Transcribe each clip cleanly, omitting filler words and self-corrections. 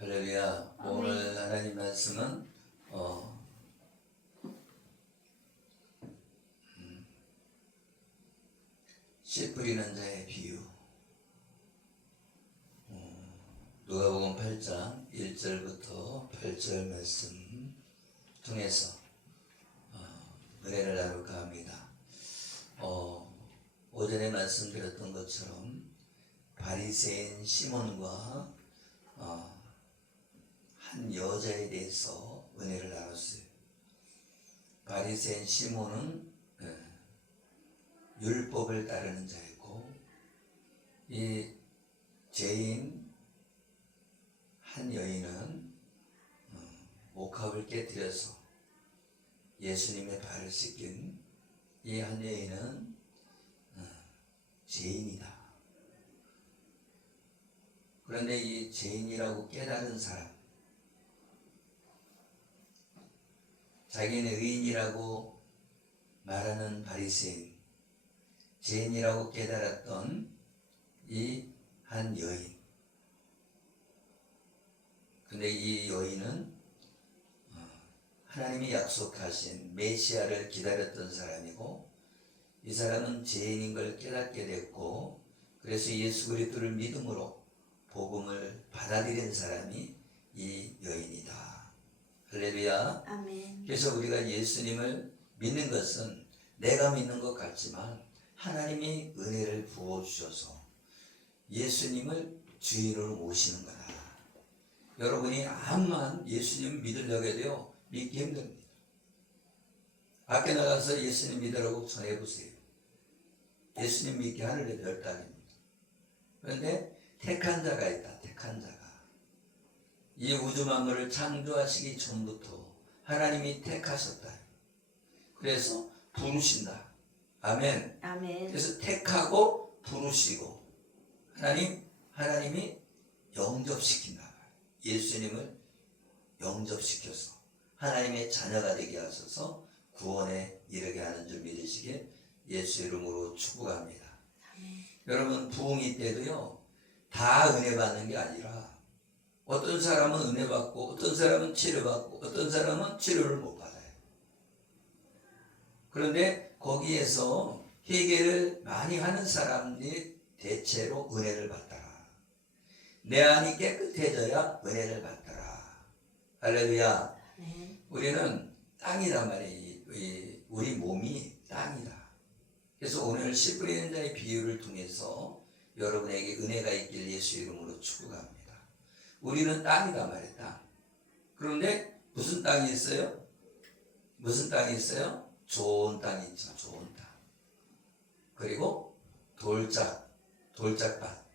할렐루야. 오늘 하나님 말씀은 씨 뿌리는 자의 비유. 누가복음 8장 1절부터 8절 말씀 통해서 은혜를 나눌까 합니다. 오전에 말씀드렸던 것처럼 바리새인 시몬과 한 여자에 대해서 은혜를 나눴어요. 바리새인 시몬은 율법을 따르는 자였고, 이 죄인 한 여인은 옥합을 깨뜨려서 예수님의 발을 씻긴 이 한 여인은 죄인이다. 그런데 이 죄인이라고 깨달은 사람, 자기는 의인이라고 말하는 바리새인, 죄인이라고 깨달았던 이 한 여인. 근데 이 여인은 하나님이 약속하신 메시아를 기다렸던 사람이고, 이 사람은 죄인인 걸 깨닫게 됐고, 그래서 예수 그리스도를 믿음으로 복음을 받아들인 사람이 이 여인이다. 할렐루야. 아멘. 그래서 우리가 예수님을 믿는 것은 내가 믿는 것 같지만 하나님이 은혜를 부어주셔서 예수님을 주인으로 모시는 거다. 여러분이 암만 예수님 믿으려고 해도 믿기 힘듭니다. 밖에 나가서 예수님 믿으라고 전해보세요. 예수님 믿기 하늘의 별 따릅니다. 그런데 택한 자가 있다. 택한 자가. 이 우주 만물을 창조하시기 전부터 하나님이 택하셨다. 그래서 부르신다. 아멘. 아멘. 그래서 택하고 부르시고 하나님이 영접시킨다. 예수님을 영접시켜서 하나님의 자녀가 되게 하셔서 구원에 이르게 하는 줄 믿으시길 예수 이름으로 축복합니다. 아멘. 여러분, 부흥이 때도요, 다 은혜 받는 게 아니라 어떤 사람은 은혜 받고 어떤 사람은 치료받고 어떤 사람은 치료를 못 받아요. 그런데 거기에서 회개를 많이 하는 사람들이 대체로 은혜를 받더라. 내 안이 깨끗해져야 은혜를 받더라. 할렐루야. 네. 우리는 땅이란 말이에요. 우리 몸이 땅이다. 그래서 오늘 씨 뿌리는 자의 비유를 통해서 여러분에게 은혜가 있길 예수 이름으로 축복합니다. 우리는 땅이다 말이에요. 땅. 그런데 무슨 땅이 있어요? 무슨 땅이 있어요? 좋은 땅이 있죠. 좋은 땅. 그리고 돌짝밭.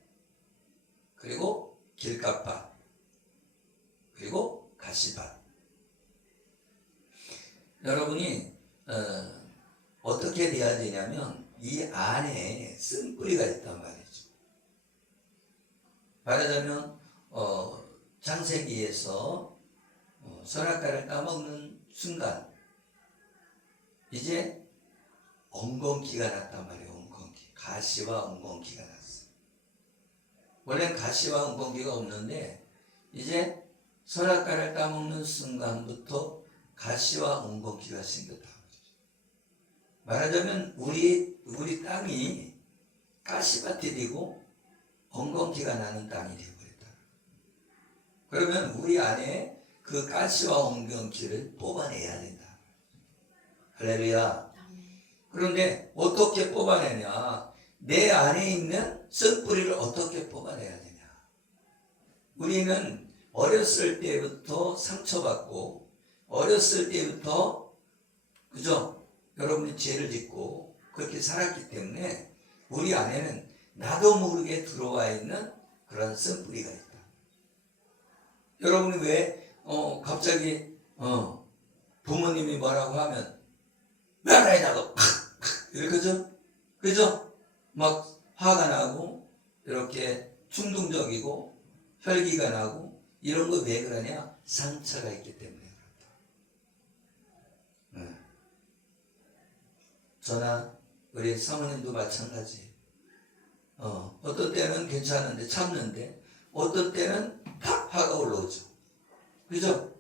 그리고 길가밭. 그리고 가시밭. 여러분이 어떻게 돼야 되냐면 이 안에 쓴뿌리가 있단 말이죠. 말하자면 창세기에서 선악과를 따먹는 순간 이제 엉겅퀴가 났단 말이에요. 엉겅퀴. 가시와 엉겅퀴가 났어요. 원래는 가시와 엉겅퀴가 없는데 이제 선악과를 따먹는 순간부터 가시와 엉겅퀴가 생겼다. 말하자면 우리 땅이 가시밭이 되고 엉겅퀴가 나는 땅이 되어버렸다. 그러면 우리 안에 그 가시와 엉겅퀴를 뽑아내야 된다. 할렐루야. 그런데 어떻게 뽑아내냐? 내 안에 있는 쓴뿌리를 어떻게 뽑아내야 되냐? 우리는 어렸을 때부터 상처받고 어렸을 때부터 그죠? 여러분이 죄를 짓고 그렇게 살았기 때문에 우리 안에는 나도 모르게 들어와 있는 그런 쓴뿌리가 있다. 여러분이 왜 갑자기 부모님이 뭐라고 하면 왜 안 하냐고 이러죠? 그죠? 막 화가 나고 이렇게 충동적이고 혈기가 나고 이런 거 왜 그러냐? 상처가 있기 때문에 그렇다. 저나 우리 사모님도 마찬가지. 어떤 때는 괜찮은데 참는데 어떤 때는 팍 화가 올라오죠. 그죠?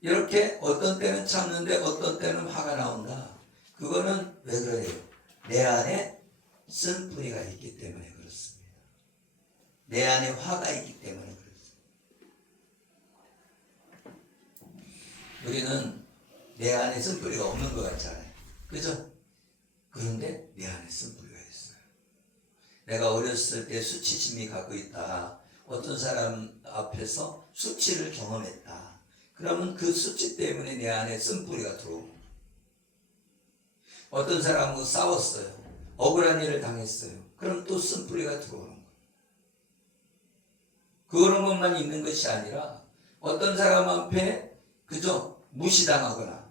이렇게 어떤 때는 참는데 어떤 때는 화가 나온다. 그거는 왜 그래요? 내 안에 쓴뿌리가 있기 때문에 그렇습니다. 내 안에 화가 있기 때문에 그렇습니다. 우리는 내 안에 쓴뿌리가 없는 것 같잖아요. 그죠? 그런데 내 안에 쓴뿌리가 있어요. 내가 어렸을 때 수치심이 갖고 있다. 어떤 사람 앞에서 수치를 경험했다. 그러면 그 수치 때문에 내 안에 쓴뿌리가 들어옵니다. 어떤 사람하고 싸웠어요. 억울한 일을 당했어요. 그럼 또 쓴뿌리가 들어오는 거예요. 그런 것만 있는 것이 아니라 어떤 사람 앞에 그죠? 무시당하거나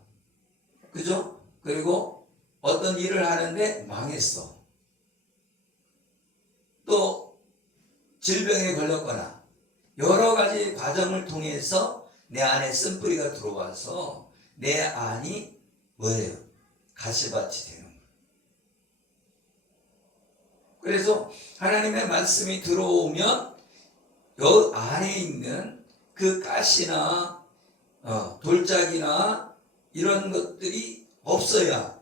그죠? 그리고 어떤 일을 하는데 망했어. 또 질병에 걸렸거나 여러 가지 과정을 통해서 내 안에 쓴뿌리가 들어와서 내 안이 뭐예요? 가시밭이 되는 거예요. 그래서 하나님의 말씀이 들어오면 여 안에 있는 그 가시나 돌짝이나 이런 것들이 없어야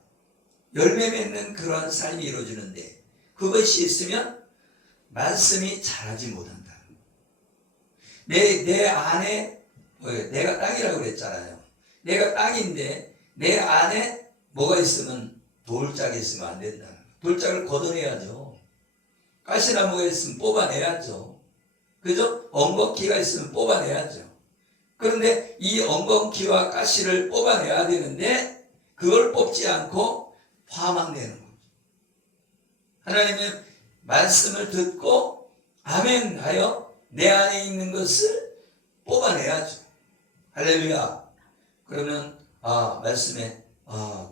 열매 맺는 그러한 삶이 이루어지는데 그것이 있으면 말씀이 자라지 못한다. 내 안에 내가 땅이라고 그랬잖아요. 내가 땅인데 내 안에 뭐가 있으면 돌짝이 있으면 안 된다. 돌짝을 걷어내야죠. 가시나무가 있으면 뽑아내야죠. 그죠? 엉겅퀴가 있으면 뽑아내야죠. 그런데 이 엉겅퀴와 가시를 뽑아내야 되는데 그걸 뽑지 않고 화막내는 거죠. 하나님의 말씀을 듣고 아멘 하여 내 안에 있는 것을 뽑아내야죠. 할렐루야. 그러면 말씀에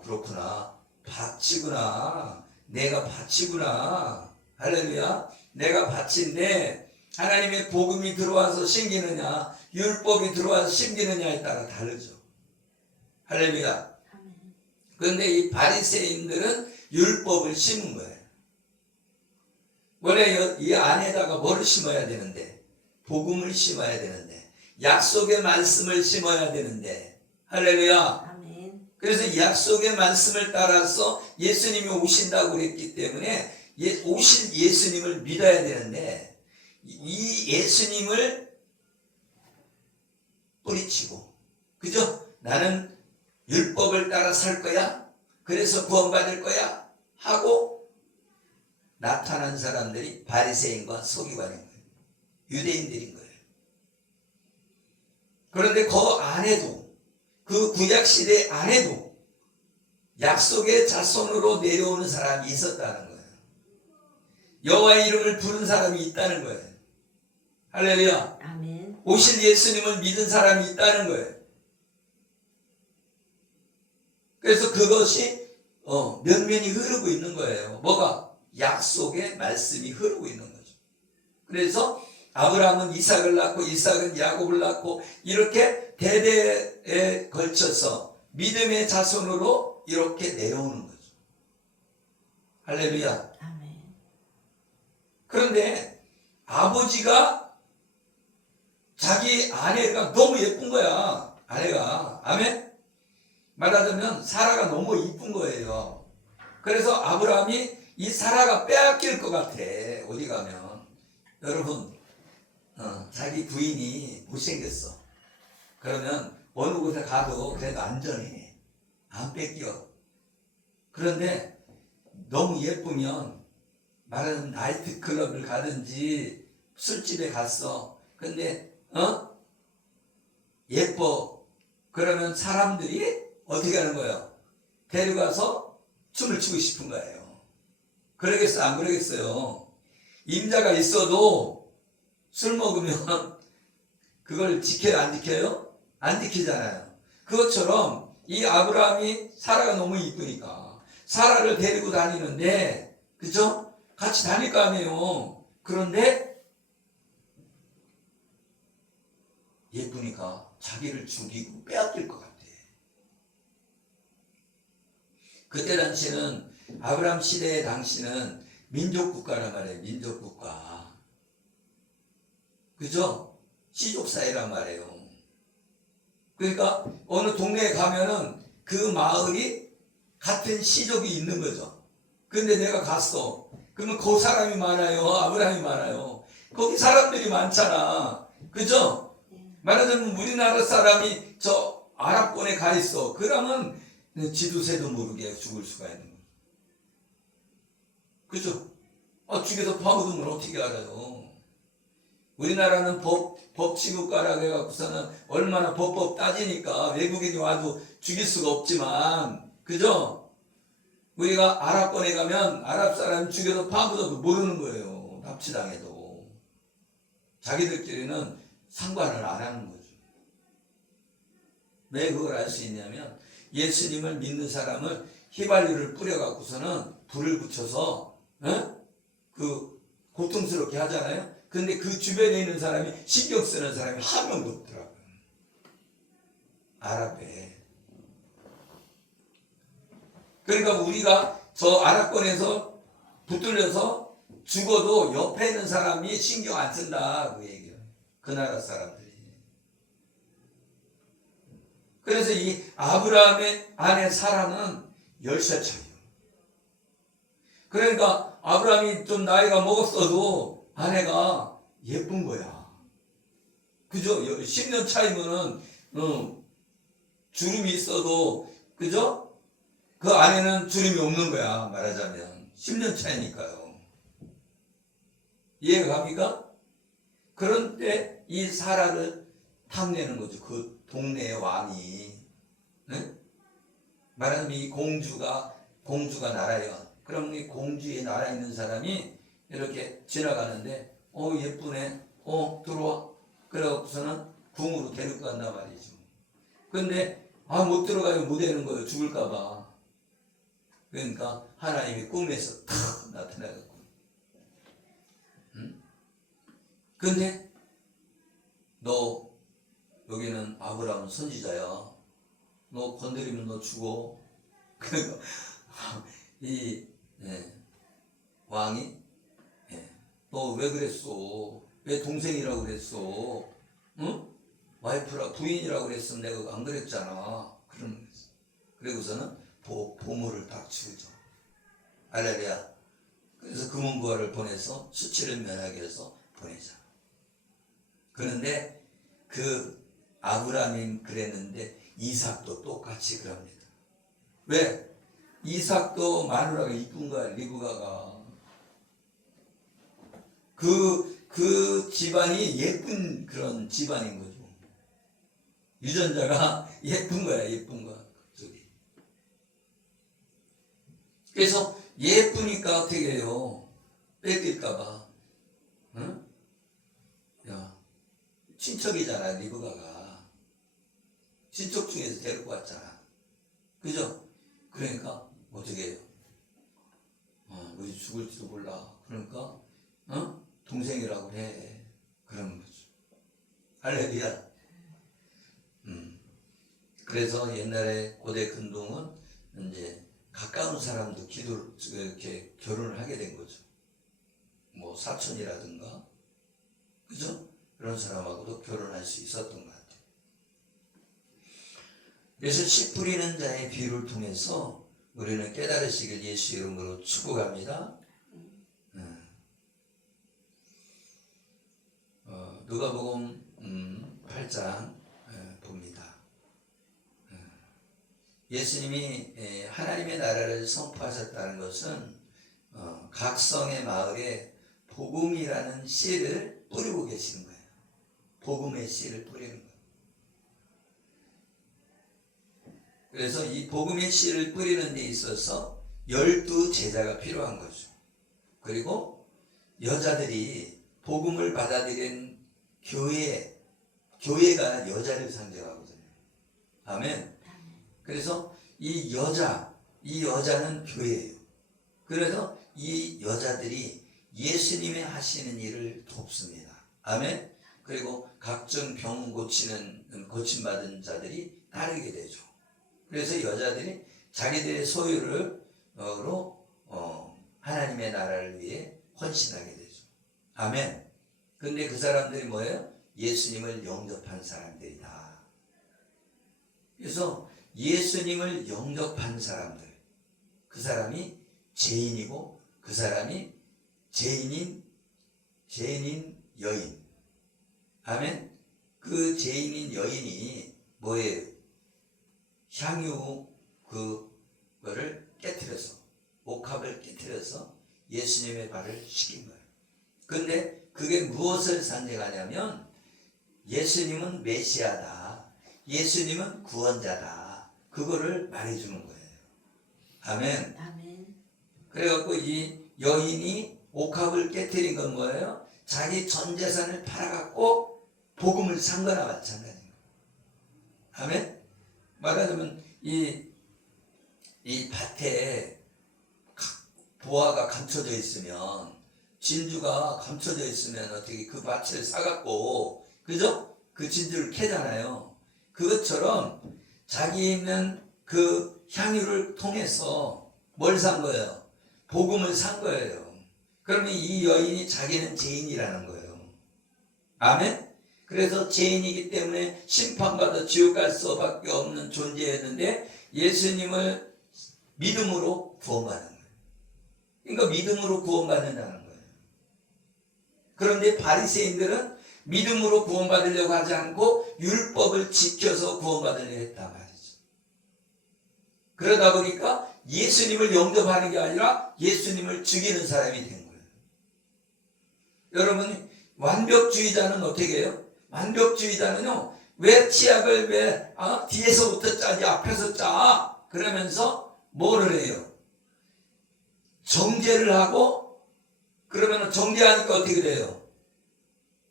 그렇구나. 밭이구나. 내가 밭이구나. 할렐루야. 내가 밭인데 하나님의 복음이 들어와서 심기느냐 율법이 들어와서 심기느냐에 따라 다르죠. 할렐루야. 그런데 이 바리새인들은 율법을 심은 거예요. 원래 이 안에다가 뭐를 심어야 되는데 복음을 심어야 되는데 약속의 말씀을 심어야 되는데 할렐루야. 아멘. 그래서 이 약속의 말씀을 따라서 예수님이 오신다고 그랬기 때문에 오신 예수님을 믿어야 되는데 이 예수님을 뿌리치고 그죠? 나는 율법을 따라 살 거야. 그래서 구원받을 거야 하고 나타난 사람들이 바리새인과 서기관인 거예요. 유대인들인 거예요. 그런데 그 안에도 그 구약시대 안에도 약속의 자손으로 내려오는 사람이 있었다는 거예요. 여호와의 이름을 부른 사람이 있다는 거예요. 할렐루야. 아멘. 오실 예수님을 믿은 사람이 있다는 거예요. 그래서 그것이 면면이 흐르고 있는 거예요. 뭐가? 약속의 말씀이 흐르고 있는 거죠. 그래서 아브라함은 이삭을 낳고 이삭은 야곱을 낳고 이렇게 대대에 걸쳐서 믿음의 자손으로 이렇게 내려오는 거죠. 할렐루야. 아멘. 그런데 아버지가 자기 아내가 너무 예쁜 거야. 아내가. 아멘. 말하자면 사라가 너무 이쁜 거예요. 그래서 아브라함이 이 사라가 빼앗길 것 같아. 어디 가면. 여러분 자기 부인이 못생겼어. 그러면 어느 곳에 가도 그래도 안전해. 안 뺏겨. 그런데 너무 예쁘면 말하자면 나이트클럽을 가든지 술집에 갔어. 근데 예뻐. 그러면 사람들이 어떻게 하는 거예요? 데려가서 춤을 추고 싶은 거예요. 그러겠어요? 안 그러겠어요? 임자가 있어도 술 먹으면 그걸 지켜요? 안 지켜요? 안 지키잖아요. 그것처럼 이 아브라함이 사라가 너무 이쁘니까 사라를 데리고 다니는데 그죠? 같이 다닐 거 아니에요. 그런데 예쁘니까 자기를 죽이고 빼앗길 것 같아. 그때 당시는 아브라함 시대의 당시는 민족국가란 말이에요. 민족국가. 그죠? 시족 사회란 말이에요. 그러니까 어느 동네에 가면은 그 마을이 같은 시족이 있는 거죠. 근데 내가 갔어. 그러면 그 사람이 많아요? 아브라함이 많아요? 거기 사람들이 많잖아. 그죠? 말하자면 우리나라 사람이 저 아랍권에 가 있어. 그러면 지도새도 모르게 죽을 수가 있는 거예요. 그죠? 죽여서 파묻으면 어떻게 알아요? 우리나라는 법치국가라고 해갖고서는 얼마나 법 따지니까 외국인이 와도 죽일 수가 없지만, 그죠? 우리가 아랍권에 가면 아랍 사람 죽여서 파묻어도 모르는 거예요. 납치당해도. 자기들끼리는 상관을 안 하는 거죠. 왜 그걸 알 수 있냐면 예수님을 믿는 사람을 휘발유를 뿌려갖고서는 불을 붙여서 그 고통스럽게 하잖아요. 근데 그 주변에 있는 사람이 신경 쓰는 사람이 한 명도 없더라고요. 아랍에. 그러니까 우리가 저 아랍권에서 붙들려서 죽어도 옆에 있는 사람이 신경 안 쓴다 그 얘기예요. 그 나라 사람들이. 그래서 이 아브라함의 아내 사라는 10살 차이요. 그러니까 아브라함이 좀 나이가 먹었어도 아내가 예쁜 거야. 그죠? 10년 차이면은 주름이 있어도, 그죠? 그 아내는 주름이 없는 거야. 말하자면 10년 차이니까요. 이해가 갑니까? 그런데 이 사라를 탐내는 거죠. 그 동네의 왕이. 네? 말하자면 이 공주가 나라예요. 그럼 이 공주의 나라에 있는 사람이 이렇게 지나가는데 예쁘네. 들어와. 그래갖고서는 궁으로 데리고 간단 말이죠. 근데 못 들어가요. 못 되는 거예요. 죽을까 봐. 그러니까 하나님이 꿈에서 탁 나타나갖고. 근데 너 여기는 아브라함 선지자야. 너 건드리면 너 죽어. 그러니까 이 왕이 너 왜 그랬어? 왜 동생이라고 그랬어? 응? 와이프라 부인이라고 그랬으면 내가 안 그랬잖아. 그러고서는 보물을 딱 주죠. 할렐루야. 그래서 금은부화를 보내서 수치를 면하게 해서 보내자. 그런데 그 아브라함이 그랬는데 이삭도 똑같이 그럽니다. 왜? 이삭도 마누라가 이쁜 거야. 리브가가. 그 집안이 예쁜 그런 집안인 거죠. 유전자가 예쁜 거야. 예쁜 거야. 그래서 예쁘니까 어떻게 해요? 뺏길까봐. 응? 야, 친척이잖아. 리브가가. 친척 중에서 데리고 왔잖아. 그죠? 그러니까 어떻게 해요? 우리 죽을지도 몰라. 그러니까 동생이라고 해. 그런 거죠. 할렐루야. 그래서 옛날에 고대 근동은 이제 가까운 사람도 이렇게 결혼을 하게 된 거죠. 뭐 사촌이라든가, 그죠? 그런 사람하고도 결혼할 수 있었던 것 같아요. 그래서 씨 뿌리는 자의 비유를 통해서 우리는 깨달으시길 예수 이름으로 축복합니다. 누가복음 8장 봅니다. 예수님이 하나님의 나라를 선포하셨다는 것은 각 성의 마을에 복음이라는 씨를 뿌리고 계시는 거예요. 복음의 씨를 뿌리는 거예요. 그래서 이 복음의 씨를 뿌리는 데 있어서 12제자가 필요한 거죠. 그리고 여자들이 복음을 받아들인 교회가 여자를 상징하거든요. 아멘. 그래서 이 여자는 교회예요. 그래서 이 여자들이 예수님의 하시는 일을 돕습니다. 아멘. 그리고 각종 병 고침받은 자들이 따르게 되죠. 그래서 여자들이 자기들의 소유로 하나님의 나라를 위해 헌신하게 되죠. 아멘. 근데 그 사람들이 뭐예요? 예수님을 영접한 사람들이다. 그래서 예수님을 영접한 사람들, 그 사람이 죄인이고 그 사람이 죄인인 여인. 아멘. 그 죄인인 여인이 뭐예요? 향유 그거를 깨트려서, 옥합을 깨트려서 예수님의 발을 씻긴 거예요. 근데 그게 무엇을 상징하냐면 예수님은 메시아다, 예수님은 구원자다, 그거를 말해주는 거예요. 아멘. 아멘. 그래갖고 이 여인이 옥합을 깨트린 건 뭐예요? 자기 전 재산을 팔아갖고 복음을 산 거나 마찬가지인 거예요. 아멘. 말하자면 이 밭에 보화가 감춰져 있으면, 진주가 감춰져 있으면 어떻게 그 밭을 사갖고, 그죠? 그 진주를 캐잖아요. 그것처럼 자기 있는 그 향유를 통해서 뭘 산 거예요? 복음을 산 거예요. 그러면 이 여인이 자기는 죄인이라는 거예요. 아멘? 그래서 죄인이기 때문에 심판받아 지옥 갈 수밖에 없는 존재였는데 예수님을 믿음으로 구원받는 거예요. 그러니까 믿음으로 구원받는다는 거예요. 그런데 바리새인들은 믿음으로 구원받으려고 하지 않고 율법을 지켜서 구원받으려 했단 말이죠. 그러다 보니까 예수님을 영접하는 게 아니라 예수님을 죽이는 사람이 된 거예요. 여러분, 완벽주의자는 어떻게 해요? 완벽주의자는요, 왜 치약을 뒤에서부터 짜지 앞에서 짜? 그러면서 뭐를 해요? 정죄를 하고, 그러면 정죄하니까 어떻게 돼요?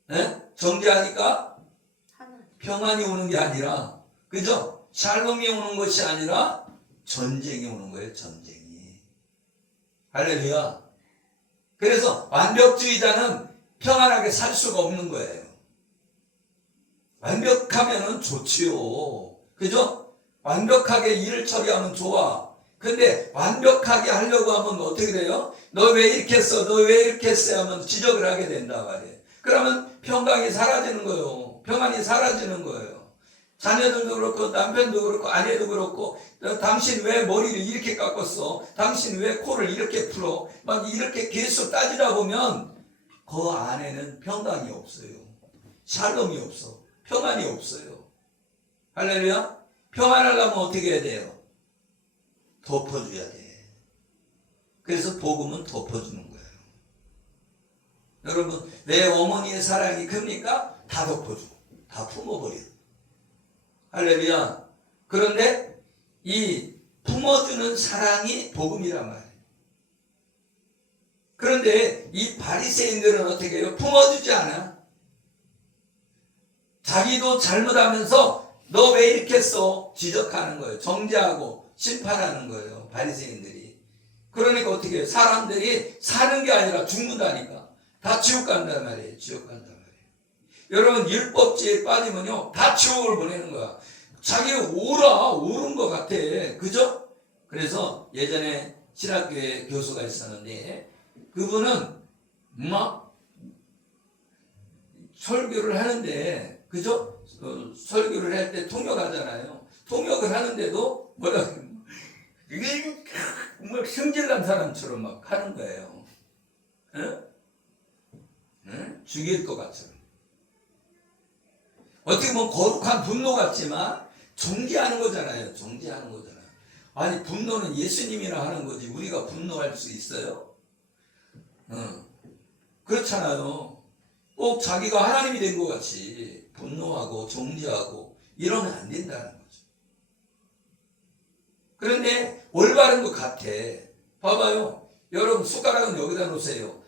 네? 정죄하니까 평안이 오는 게 아니라, 그죠? 샬롬이 오는 것이 아니라 전쟁이 오는 거예요. 전쟁이. 할렐루야. 그래서 완벽주의자는 평안하게 살 수가 없는 거예요. 완벽하면은 좋지요. 그죠? 완벽하게 일을 처리하면 좋아. 근데 완벽하게 하려고 하면 어떻게 돼요? 너 왜 이렇게 했어? 너 왜 이렇게 했어? 하면 지적을 하게 된단 말이에요. 그러면 평강이 사라지는 거예요. 평안이 사라지는 거예요. 자녀들도 그렇고 남편도 그렇고 아내도 그렇고, 당신 왜 머리를 이렇게 깎았어? 당신 왜 코를 이렇게 풀어? 막 이렇게 계속 따지다 보면 그 안에는 평강이 없어요. 샬롬이 없어. 평안이 없어요. 할렐루야. 평안하려면 어떻게 해야 돼요? 덮어줘야 돼. 그래서 복음은 덮어주는 거예요. 여러분, 내 어머니의 사랑이 큽니까? 다 덮어주고 다 품어버려. 할렐루야. 그런데 이 품어주는 사랑이 복음이란 말이에요. 그런데 이 바리새인들은 어떻게 해요? 품어주지 않아. 자기도 잘못하면서 너 왜 이렇게 했어? 지적하는 거예요. 정죄하고 심판하는 거예요. 바리새인들이. 그러니까 어떻게 해요? 사람들이 사는 게 아니라 죽는다니까. 다 지옥 간단 말이에요. 지옥 간단 말이에요. 여러분, 율법주의에 빠지면요, 다 지옥을 보내는 거야. 자기 옳은 것 같아. 그죠? 그래서 예전에 신학교에 교수가 있었는데, 그분은 막 설교를 하는데, 그죠? 설교를 할 때 통역하잖아요. 통역을 하는데도 이게 뭐 승질난 사람처럼 막 하는 거예요. 응? 응? 죽일 것 같처럼. 어떻게 보면 거룩한 분노 같지만 정죄하는 거잖아요. 정죄하는 거잖아요. 아니, 분노는 예수님이나 하는 거지 우리가 분노할 수 있어요? 그렇잖아요. 꼭 자기가 하나님이 된 것 같이 분노하고 정죄하고 이러면 안 된다는 거죠. 그런데 올바른 것 같아. 봐봐요. 여러분, 숟가락은 여기다 놓으세요.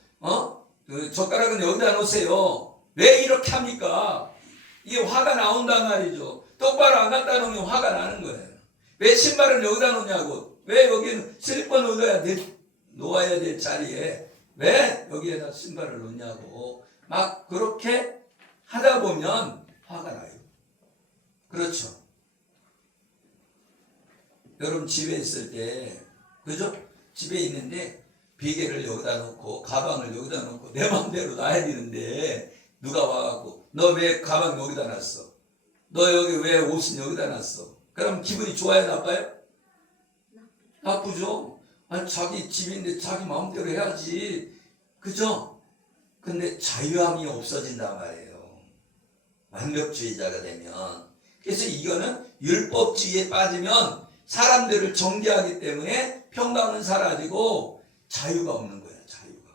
젓가락은 여기다 놓으세요. 왜 이렇게 합니까? 이게 화가 나온단 말이죠. 똑바로 안 갖다 놓으면 화가 나는 거예요. 왜 신발을 여기다 놓냐고. 왜 여기는 슬리퍼 놓아야 될 자리에 왜 여기에다 신발을 놓냐고. 막 그렇게 하다 보면 화가 나요. 그렇죠. 여러분, 집에 있을 때, 그죠? 집에 있는데 베개를 여기다 놓고 가방을 여기다 놓고 내 마음대로 놔야 되는데 누가 와갖고 너 왜 가방 여기다 놨어? 너 여기 왜 옷은 여기다 놨어? 그럼 기분이 좋아요, 나빠요? 나쁘죠. 아니 자기 집인데 자기 마음대로 해야지. 그죠? 근데 자유함이 없어진단 말이에요. 완벽주의자가 되면. 그래서 이거는 율법주의에 빠지면 사람들을 정죄하기 때문에 평강은 사라지고 자유가 없는 거예요. 자유가.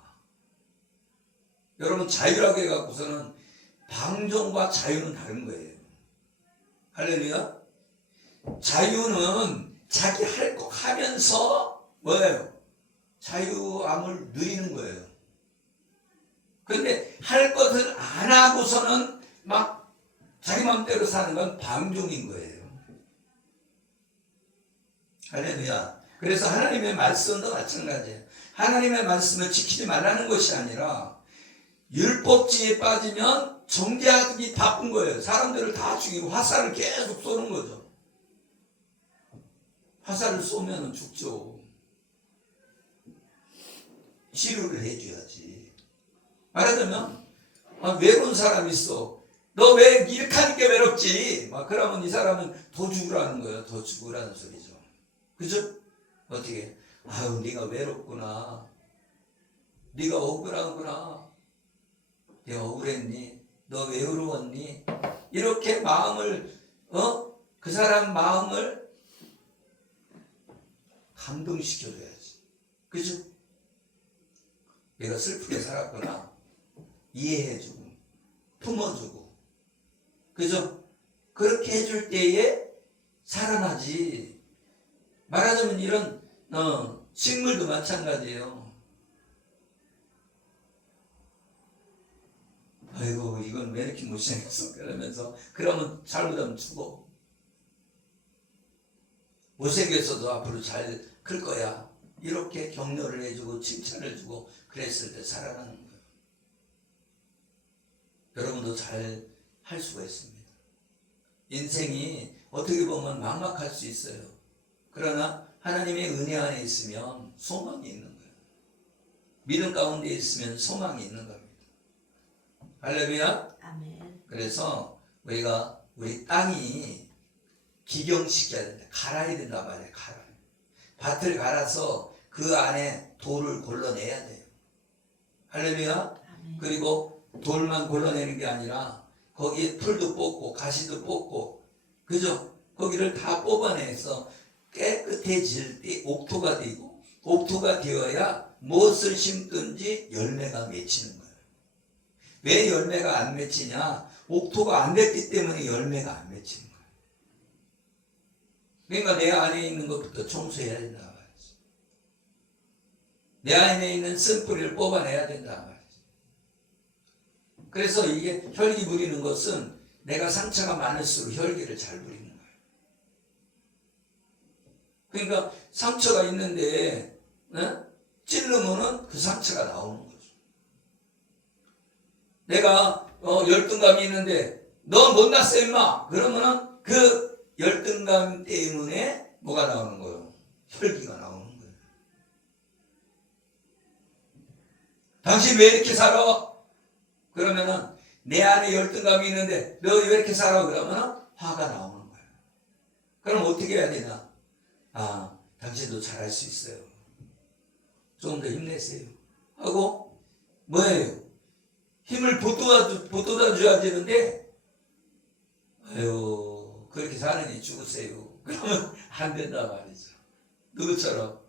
여러분 자유라고 해갖고서는 방종과 자유는 다른 거예요. 할렐루야. 자유는 자기 할 거 하면서 뭐예요? 자유함을 누리는 거예요. 그런데 할 것을 안 하고서는 막 자기 마음대로 사는 건 방종인 거예요. 할렐루야. 그래서 하나님의 말씀도 마찬가지예요. 하나님의 말씀을 지키지 말라는 것이 아니라 율법주의에 빠지면 정죄하기 바쁜 거예요. 사람들을 다 죽이고 화살을 계속 쏘는 거죠. 화살을 쏘면 죽죠. 치료를 해줘야지. 말하자면 외로운 사람이 있어. 너 왜 이렇게 하니까 외롭지? 막 그러면 이 사람은 더 죽으라는 거예요. 더 죽으라는 소리죠. 그죠? 어떻게? 아유 네가 외롭구나. 네가 억울하구나. 네가 억울했니? 너 왜 외로웠니? 이렇게 마음을 그 사람 마음을 감동시켜줘야지. 그죠? 내가 슬프게 살았구나. 이해해주고 품어주고 그죠? 그렇게 해줄 때에 살아나지. 말하자면 이런 식물도 마찬가지예요. 아이고 이건 왜 이렇게 못생겼어? 그러면서 그러면 잘못하면 죽어. 못생겼어도 앞으로 잘 클 거야. 이렇게 격려를 해주고 칭찬을 주고 그랬을 때 살아나는 거예요. 여러분도 잘 할 수가 있습니다. 인생이 어떻게 보면 막막할 수 있어요. 그러나 하나님의 은혜 안에 있으면 소망이 있는 거예요. 믿음 가운데 있으면 소망이 있는 겁니다. 할렐루야. 아멘. 그래서 우리가 우리 땅이 기경시켜야 된다. 갈아야 된단 말이에요. 갈아. 밭을 갈아서 그 안에 돌을 골라내야 돼요. 할렐루야. 아멘. 그리고 돌만 골라내는 게 아니라 거기에 풀도 뽑고 가시도 뽑고 그죠? 거기를 다 뽑아내서 깨끗해질 때 옥토가 되고 옥토가 되어야 무엇을 심든지 열매가 맺히는 거예요. 왜 열매가 안 맺히냐? 옥토가 안 됐기 때문에 열매가 안 맺히는 거예요. 그러니까 내 안에 있는 것부터 청소해야 된다 말이지. 내 안에 있는 쓴뿌리를 뽑아내야 된다 말이지. 그래서 이게 혈기 부리는 것은 내가 상처가 많을수록 혈기를 잘 부리는 거예요. 그러니까 상처가 있는데 찌르면은 그 상처가 나오는 거죠. 내가 열등감이 있는데 너 못났어 임마 그러면은 그 열등감 때문에 뭐가 나오는 거예요? 혈기가 나오는 거예요. 당신 왜 이렇게 살아? 그러면은 내 안에 열등감이 있는데 너 왜 이렇게 살아? 그러면은 화가 나오는 거예요. 그럼 어떻게 해야 되나? 당신도 잘할 수 있어요. 좀 더 힘내세요. 하고 뭐예요? 힘을 보돋아 줘야 되는데 아유 그렇게 사느니 죽으세요. 그러면 안 된다 말이죠. 누구처럼?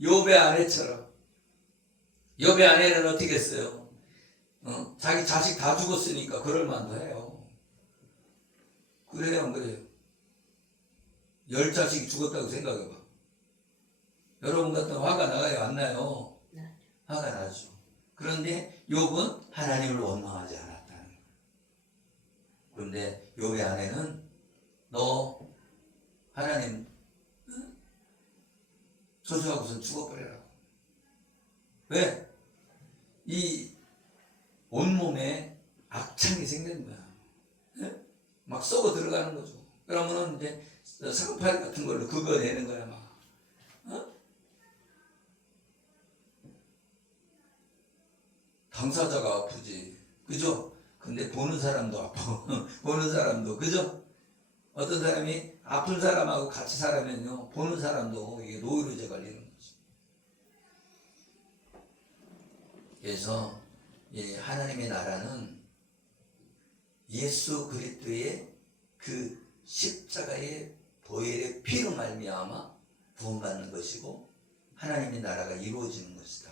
욥의 아내처럼. 욥의 아내는 어떻게 했어요? 자기 자식 다 죽었으니까 그럴 만도 해요. 그래요 안 그래요? 10자식이 죽었다고 생각해봐. 여러분 같은 화가 나가요 안 나요? 네. 화가 나죠. 그런데 욥은 하나님을 원망하지 않았다는 거예요. 그런데 욥의 아내는 너 하나님 저주하고선 죽어버려라. 왜? 이 온몸에 악창이 생긴 거야. 네? 막 썩어 들어가는 거죠. 그러면은 이제 상파리 같은 걸로 긁어내는 거야 막. 당사자가 아프지. 그죠? 근데 보는 사람도 아파. 보는 사람도, 그죠? 어떤 사람이 아픈 사람하고 같이 살면요, 보는 사람도 이게 노이로제 걸리는 거죠. 그래서 이 하나님의 나라는 예수 그리스도의 그 십자가의 보혈의 피로 말미암아 구원받는 것이고 하나님의 나라가 이루어지는 것이다.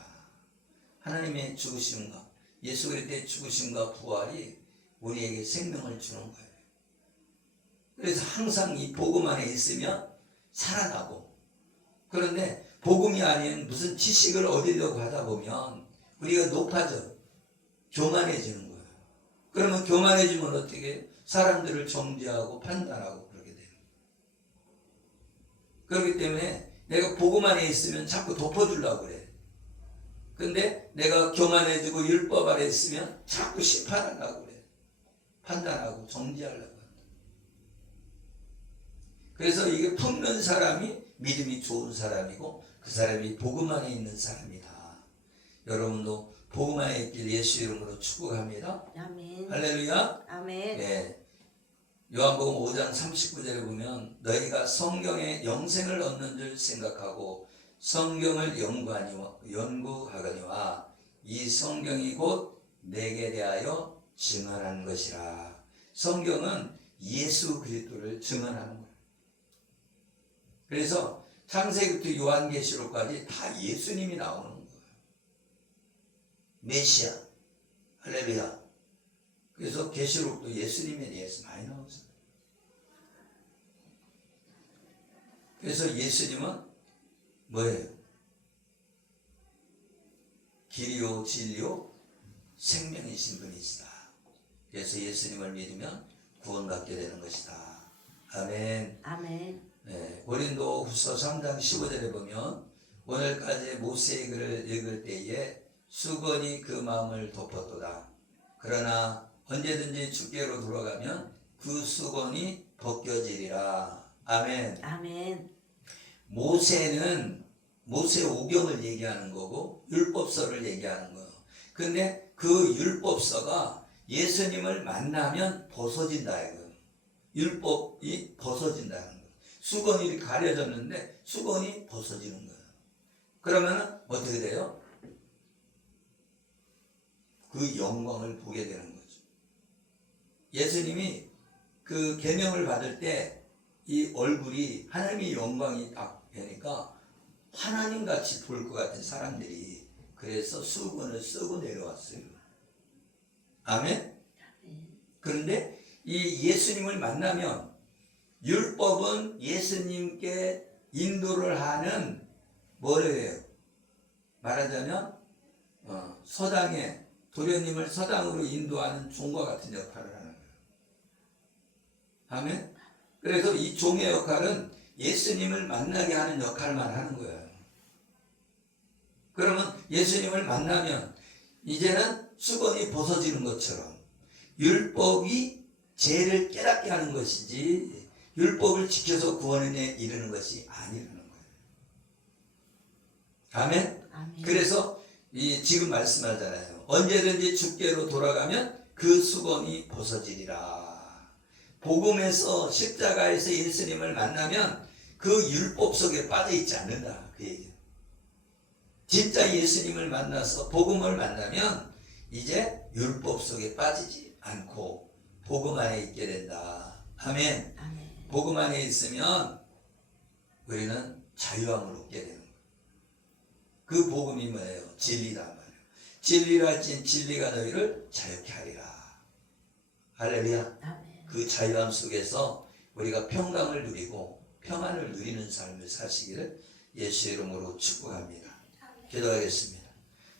하나님의 죽으심과 예수 그리스도의 죽으심과 부활이 우리에게 생명을 주는 거예요. 그래서 항상 이 복음 안에 있으면 살아나고, 그런데 복음이 아닌 무슨 지식을 얻으려고 하다 보면 우리가 높아져 교만해지는 거예요. 그러면 교만해지면 어떻게 해요? 사람들을 정죄하고 판단하고 그러게 돼요. 그렇기 때문에 내가 복음 안에 있으면 자꾸 덮어주려고 그래. 근데 내가 교만해지고 율법 아래 있으면 자꾸 심판하려고 그래. 판단하고 정죄하려고 한다. 그래서 이게 품는 사람이 믿음이 좋은 사람이고 그 사람이 복음 안에 있는 사람이다. 여러분도 복음 안에 있길 예수 이름으로 축복합니다. 아멘. 할렐루야. 아멘. 네. 요한복음 5장 39절에 보면 너희가 성경에 영생을 얻는 줄 생각하고 성경을 연구하거니와 이 성경이 곧 내게 대하여 증언하는 것이라. 성경은 예수 그리스도를 증언하는 거예요. 그래서 창세기부터 요한계시록까지 다 예수님이 나오는 거예요. 메시아. 할렐루야. 그래서 계시록도 예수님에 대해서 많이 나오죠. 그래서 예수님은 뭐예요? 길이요 진리요 생명이신 분이시다. 그래서 예수님을 믿으면 구원받게 되는 것이다. 아멘. 아멘. 네, 고린도 후서 3장 15절에 보면 오늘까지 모세의 글을 읽을 때에 수건이 그 마음을 덮었도다. 그러나 언제든지 주께로 돌아가면 그 수건이 벗겨지리라. 아멘. 아멘. 모세는 모세 오경을 얘기하는 거고 율법서를 얘기하는 거예요. 근데 그 율법서가 예수님을 만나면 벗어진다 이거예요. 율법이 벗어진다는 거예요. 수건이 가려졌는데 수건이 벗어지는 거예요. 그러면 어떻게 돼요? 그 영광을 보게 되는 거죠. 예수님이 그 계명을 받을 때 이 얼굴이 하나님의 영광이 딱 되니까 하나님 같이 볼 것 같은 사람들이 그래서 수건을 쓰고 내려왔어요. 아멘? 그런데 이 예수님을 만나면 율법은 예수님께 인도를 하는 뭐래요? 말하자면 서당에 도련님을 서당으로 인도하는 종과 같은 역할을 하는 거예요. 아멘? 그래서 이 종의 역할은 예수님을 만나게 하는 역할만 하는 거예요. 그러면 예수님을 만나면 이제는 수건이 벗어지는 것처럼 율법이 죄를 깨닫게 하는 것이지 율법을 지켜서 구원에 이르는 것이 아니라는 거예요. 아멘? 아멘. 그래서 지금 말씀하잖아요. 언제든지 주께로 돌아가면 그 수건이 벗어지리라. 복음에서 십자가에서 예수님을 만나면 그 율법 속에 빠져 있지 않는다. 그 얘기예요. 진짜 예수님을 만나서 복음을 만나면 이제 율법 속에 빠지지 않고 복음 안에 있게 된다. 아멘. 아멘. 복음 안에 있으면 우리는 자유함을 얻게 되는 거예요. 그 복음이 뭐예요? 진리단 말이에요. 진리라 할진 진리가 너희를 자유케 하리라. 할렐루야. 아멘. 그 자유함 속에서 우리가 평강을 누리고 평안을 누리는 삶을 사시기를 예수 이름으로 축복합니다. 기도하겠습니다.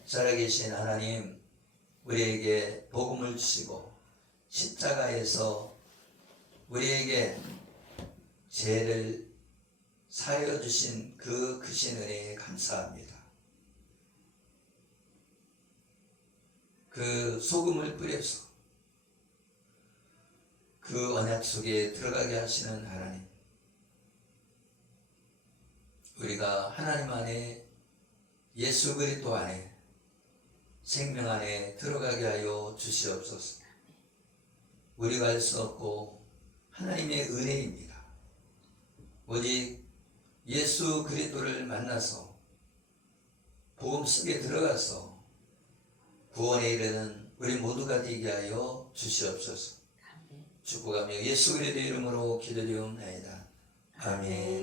살아계신 하나님, 우리에게 복음을 주시고 십자가에서 우리에게 죄를 사하여 주신 그 크신 은혜에 감사합니다. 그 소금을 뿌려서 그 언약 속에 들어가게 하시는 하나님, 우리가 하나님 안에 예수 그리스도 안에 생명 안에 들어가게 하여 주시옵소서. 우리가 할 수 없고 하나님의 은혜입니다. 오직 예수 그리스도를 만나서 복음 속에 들어가서 구원에 이르는 우리 모두가 되게 하여 주시옵소서. 축복하며 예수 그리스도 이름으로 기도드리옵나이다. 아멘.